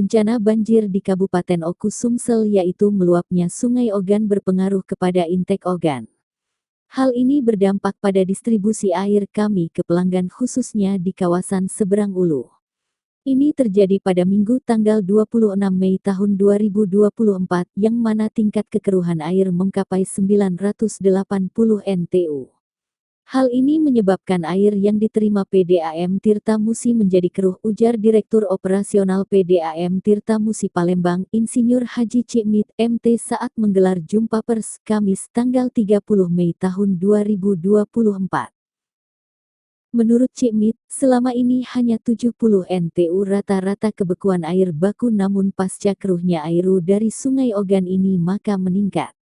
Bencana banjir di Kabupaten Oku Sumsel yaitu meluapnya Sungai Ogan berpengaruh kepada intake Ogan. Hal ini berdampak pada distribusi air kami ke pelanggan khususnya di kawasan seberang Ulu. Ini terjadi pada Minggu tanggal 26 Mei tahun 2024 yang mana tingkat kekeruhan air mencapai 980 NTU. Hal ini menyebabkan air yang diterima PDAM Tirta Musi menjadi keruh, ujar Direktur Operasional PDAM Tirta Musi Palembang, Insinyur Haji Cikmit MT saat menggelar jumpa pers Kamis tanggal 30 Mei tahun 2024. Menurut Cikmit, selama ini hanya 70 NTU rata-rata kebekuan air baku, namun pasca keruhnya air dari Sungai Ogan ini maka meningkat.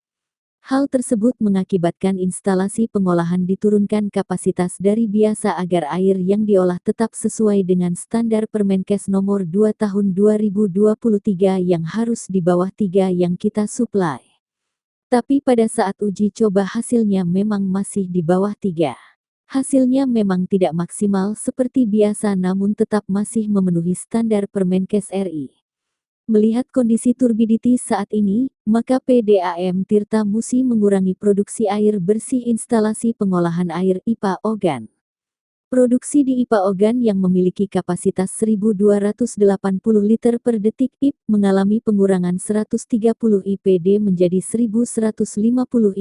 Hal tersebut mengakibatkan instalasi pengolahan diturunkan kapasitas dari biasa agar air yang diolah tetap sesuai dengan standar Permenkes nomor 2 tahun 2023 yang harus di bawah 3 yang kita suplai. Tapi pada saat uji coba hasilnya memang masih di bawah 3. Hasilnya memang tidak maksimal seperti biasa namun tetap masih memenuhi standar Permenkes RI. Melihat kondisi turbidity saat ini, maka PDAM Tirta Musi mengurangi produksi air bersih instalasi pengolahan air IPA Ogan. Produksi di IPA Ogan yang memiliki kapasitas 1.280 liter per detik IP mengalami pengurangan 130 IPD menjadi 1.150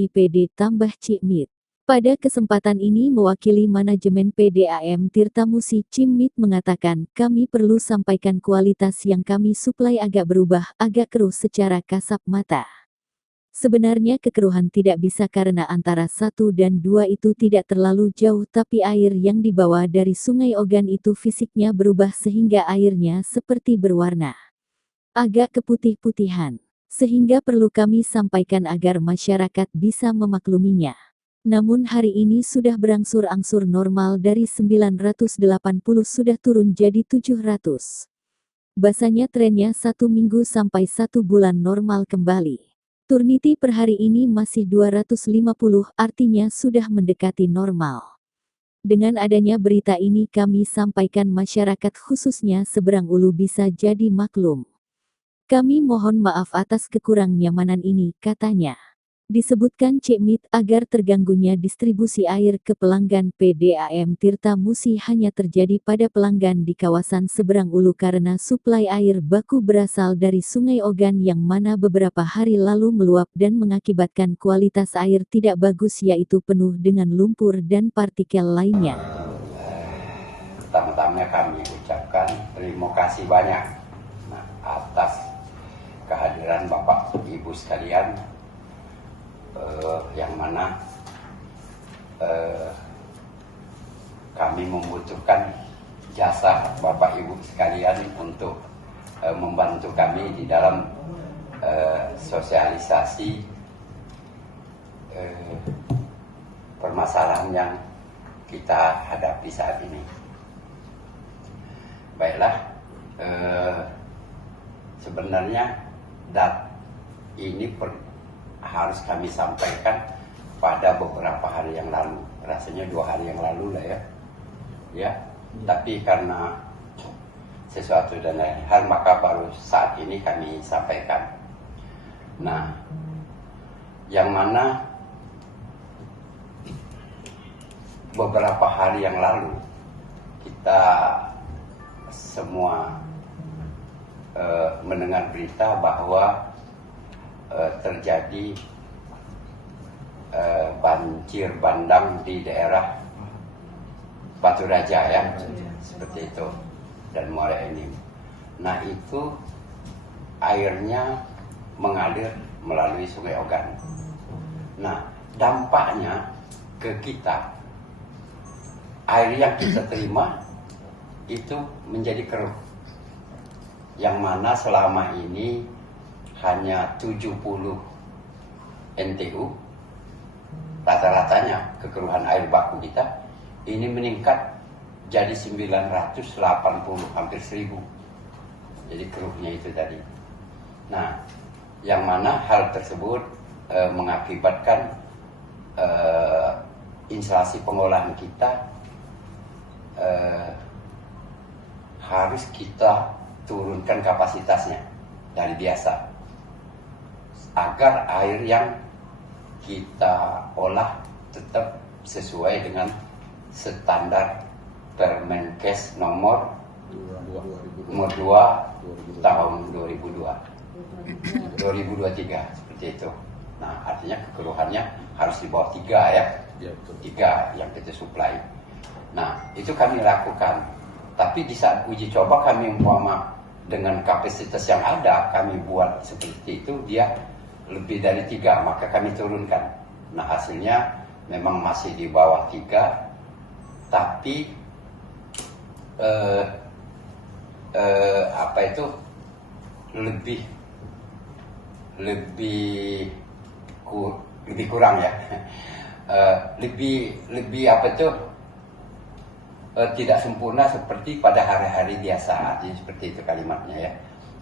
IPD, tambah Cikmit. Pada kesempatan ini mewakili manajemen PDAM Tirta Musi, Cikmit mengatakan, kami perlu sampaikan kualitas yang kami suplai agak berubah, agak keruh secara kasat mata. Sebenarnya kekeruhan tidak bisa karena antara 1 dan 2 itu tidak terlalu jauh, tapi air yang dibawa dari Sungai Ogan itu fisiknya berubah sehingga airnya seperti berwarna agak keputih-putihan. Sehingga perlu kami sampaikan agar masyarakat bisa memakluminya. Namun hari ini sudah berangsur-angsur normal, dari 980 sudah turun jadi 700. Basanya trennya 1 minggu sampai 1 bulan normal kembali. Turnity per hari ini masih 250, artinya sudah mendekati normal. Dengan adanya berita ini kami sampaikan masyarakat khususnya seberang Ulu bisa jadi maklum. Kami mohon maaf atas kekurang nyamanan ini, katanya. Disebutkan Cikmit agar terganggunya distribusi air ke pelanggan PDAM Tirta Musi hanya terjadi pada pelanggan di kawasan seberang Ulu karena suplai air baku berasal dari Sungai Ogan yang mana beberapa hari lalu meluap dan mengakibatkan kualitas air tidak bagus yaitu penuh dengan lumpur dan partikel lainnya. Pertama-tama kami ucapkan terima kasih banyak atas kehadiran Bapak Ibu sekalian. Yang mana kami membutuhkan jasa Bapak Ibu sekalian untuk membantu kami di dalam sosialisasi permasalahan yang kita hadapi saat ini. Baiklah, sebenarnya ini harus kami sampaikan pada beberapa hari yang lalu, rasanya 2 hari yang lalu lah ya. Tapi karena sesuatu dan lain hal maka baru saat ini kami sampaikan. Nah, yang mana beberapa hari yang lalu kita semua mendengar berita bahwa terjadi banjir bandang di daerah Batu Raja ya, seperti itu, dan Muara Enim. Nah itu airnya mengalir melalui Sungai Ogan. Nah dampaknya ke kita, air yang kita terima itu menjadi keruh, yang mana selama ini hanya 70 NTU rata-ratanya kekeruhan air baku kita ini meningkat jadi 980, hampir 1000. Jadi keruhnya itu tadi. Nah, yang mana hal tersebut mengakibatkan instalasi pengolahan kita harus kita turunkan kapasitasnya dari biasa agar air yang kita olah tetap sesuai dengan standar Permenkes nomor 2 tahun 2023 seperti itu. Nah, artinya kekeruhannya harus di bawah 3 ya. 3 yang kita supply. Nah, itu kami lakukan. Tapi di saat uji coba kami umpama dengan kapasitas yang ada, kami buat seperti itu, dia lebih dari 3, maka kami turunkan. Nah, hasilnya memang masih di bawah 3, tapi apa itu lebih kurang ya. lebih apa itu tidak sempurna seperti pada hari-hari biasa. Artinya seperti itu kalimatnya ya.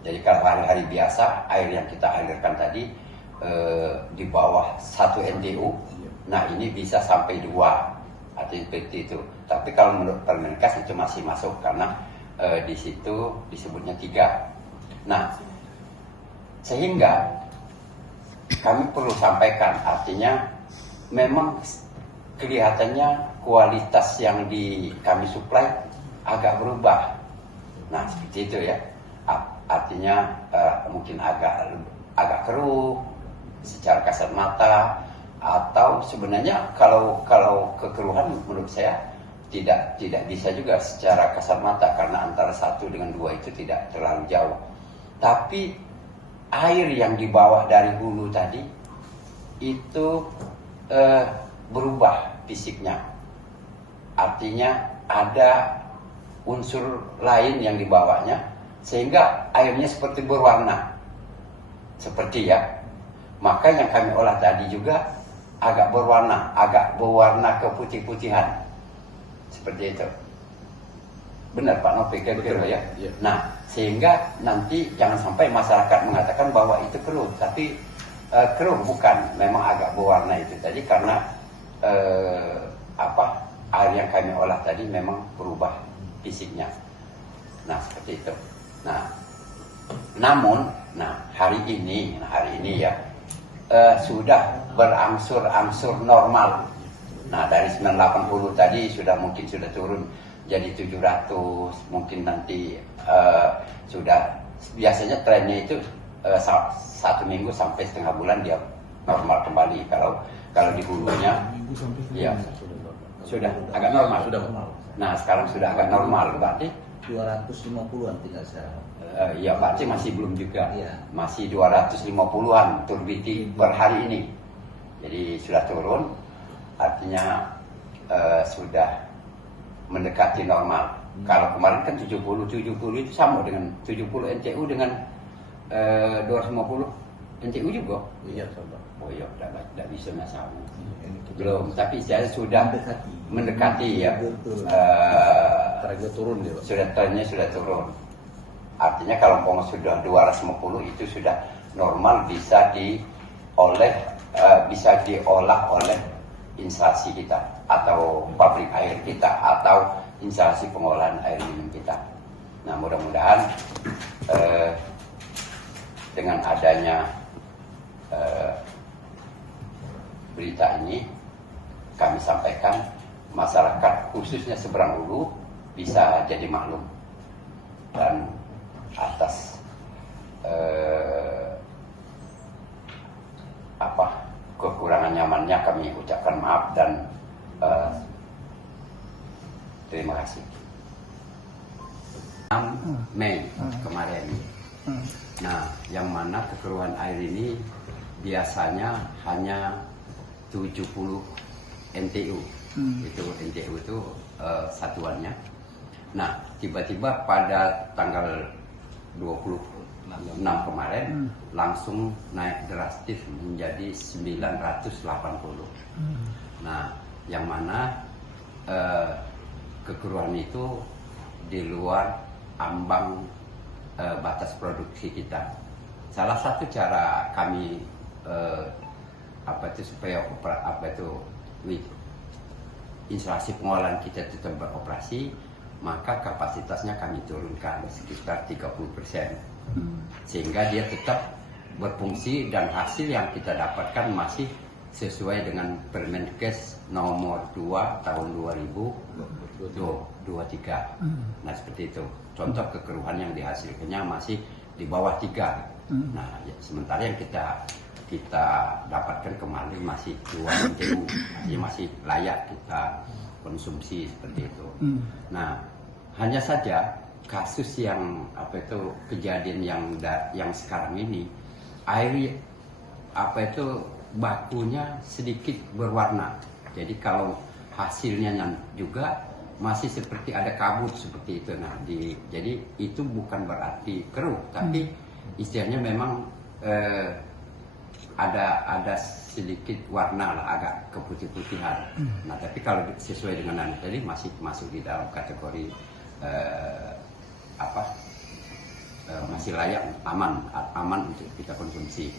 Jadi kalau hari-hari biasa air yang kita alirkan tadi di bawah 1 NTU, nah ini bisa sampai 2, artinya seperti itu. Tapi kalau menurut Permenkes itu masih masuk karena di situ disebutnya 3. Nah, sehingga kami perlu sampaikan, artinya memang kelihatannya kualitas yang kami supply agak berubah. Nah, seperti itu ya. Artinya mungkin agak keruh secara kasat mata, atau sebenarnya kalau kekeruhan menurut saya tidak bisa juga secara kasat mata karena antara 1 dengan 2 itu tidak terlalu jauh. Tapi air yang dibawa dari hulu tadi itu berubah fisiknya. Artinya ada unsur lain yang dibawanya sehingga airnya seperti berwarna. Seperti ya. Maka yang kami olah tadi juga agak berwarna keputih-putihan. Seperti itu. Benar Pak Novi kira-kira ya. Nah, sehingga nanti jangan sampai masyarakat mengatakan bahwa itu keruh, tapi keruh bukan, memang agak berwarna itu tadi karena air yang kami olah tadi memang berubah fisiknya. Nah, seperti itu. Nah, namun hari ini ya sudah berangsur-angsur normal. Nah, dari 980 tadi mungkin sudah turun jadi 700, mungkin nanti sudah, biasanya trennya itu 1 minggu sampai setengah bulan dia normal kembali. Kalau di hulunya ya sudah agak normal. Nah, sekarang sudah agak normal, berarti 250-an tidak salah. Ya berarti masih belum juga. Masih 250-an turbiti per hari ini. Jadi sudah turun, artinya sudah mendekati normal. Kalau kemarin kan 70 itu sama dengan 70 NTU dengan 250 NTU juga. Iya, coba. Oh iya, tidak bisa sama. Belum, tapi saya sudah mendekati ya. Trennya turun ya, Pak. Trennya sudah turun. Artinya kalau sudah 250 itu sudah normal, bisa diolah oleh instalasi kita atau pabrik air kita atau instalasi pengolahan air minum kita. Nah, mudah-mudahan dengan adanya berita ini kami sampaikan, masyarakat khususnya seberang hulu bisa jadi maklum, dan atas kekurangan nyamannya kami ucapkan maaf dan terima kasih. 6 Mei kemarin. Nah, yang mana kekeruhan air ini biasanya hanya 70 NTU. Itu NTU itu satuannya. Nah, tiba-tiba pada tanggal 26 kemarin langsung naik drastis menjadi 980. Nah, yang mana kekeruhan itu di luar ambang batas produksi kita. Salah satu cara kami supaya instalasi pengolahan kita tetap beroperasi, maka kapasitasnya kami turunkan sekitar 30%. Sehingga dia tetap berfungsi dan hasil yang kita dapatkan masih sesuai dengan Permenkes nomor 2 tahun 2023. Nah seperti itu. Contoh kekeruhan yang dihasilkannya masih di bawah 3. Nah sementara yang kita dapatkan kemarin masih 2 MTU, artinya masih layak kita konsumsi seperti itu. Nah hanya saja kasus yang kejadian yang sekarang ini, air bakunya sedikit berwarna. Jadi kalau hasilnya juga masih seperti ada kabut seperti itu. Nah, jadi itu bukan berarti keruh, tapi istilahnya memang ada sedikit warna lah, agak keputih-putihan. Nah, tapi kalau sesuai dengan tadi masih masuk di dalam kategori masih layak, aman untuk kita konsumsi.